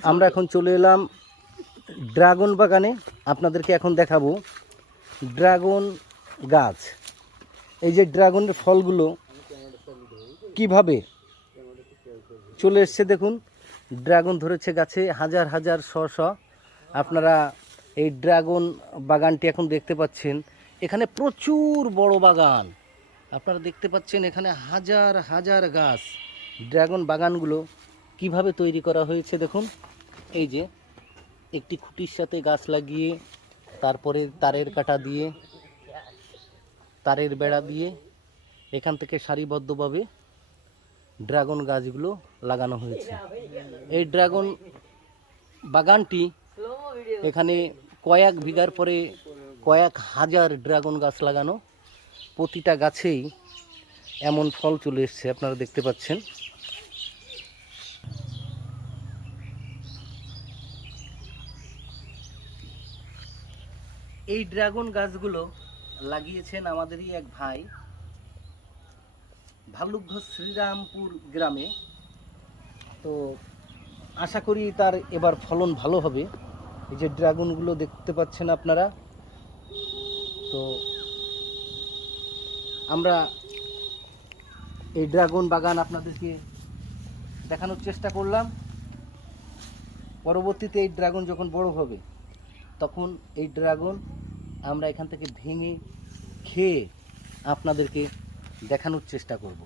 আমরা এখন চলে এলাম ড্রাগন বাগানে। আপনাদেরকে এখন দেখাবো ড্রাগন গাছ। এই যে ড্রাগনের ফলগুলো কিভাবে চলে এসছে দেখুন। ড্রাগন ধরেছে গাছে হাজার হাজার শ শ। আপনারা এই ড্রাগন বাগানটি এখন দেখতে পাচ্ছেন। এখানে প্রচুর বড় বাগান আপনারা দেখতে পাচ্ছেন। এখানে হাজার হাজার গাছ। ড্রাগন বাগানগুলো কিভাবে তৈরি করা হয়েছে দেখুন। এই যে একটি খুঁটির সাথে গাছ লাগিয়ে, তারপরে তারের কাটা দিয়ে, তারের বেড়া দিয়ে এখান থেকে সারিবদ্ধভাবে ড্রাগন গাছগুলো লাগানো হয়েছে। এই ড্রাগন বাগানটি এখানে কয়েক বিঘার পরে কয়েক হাজার ড্রাগন গাছ লাগানো। প্রতিটা গাছেই এমন ফল চলে এসছে আপনারা দেখতে পাচ্ছেন। এই ড্রাগন গাছগুলো লাগিয়েছেন আমাদেরই এক ভাই ভালুকঘর শ্রীরামপুর গ্রামে। তো আশা করি তার এবার ফলন ভালো হবে। এই যে ড্রাগনগুলো দেখতে পাচ্ছেন আপনারা। তো আমরা এই ড্রাগন বাগান আপনাদেরকে দেখানোর চেষ্টা করলাম। পরবর্তীতে এই ড্রাগন যখন বড় হবে তখন এই ড্রাগন আমরা এখান থেকে ভেঙে খেয়ে আপনাদেরকে দেখানোর চেষ্টা করব।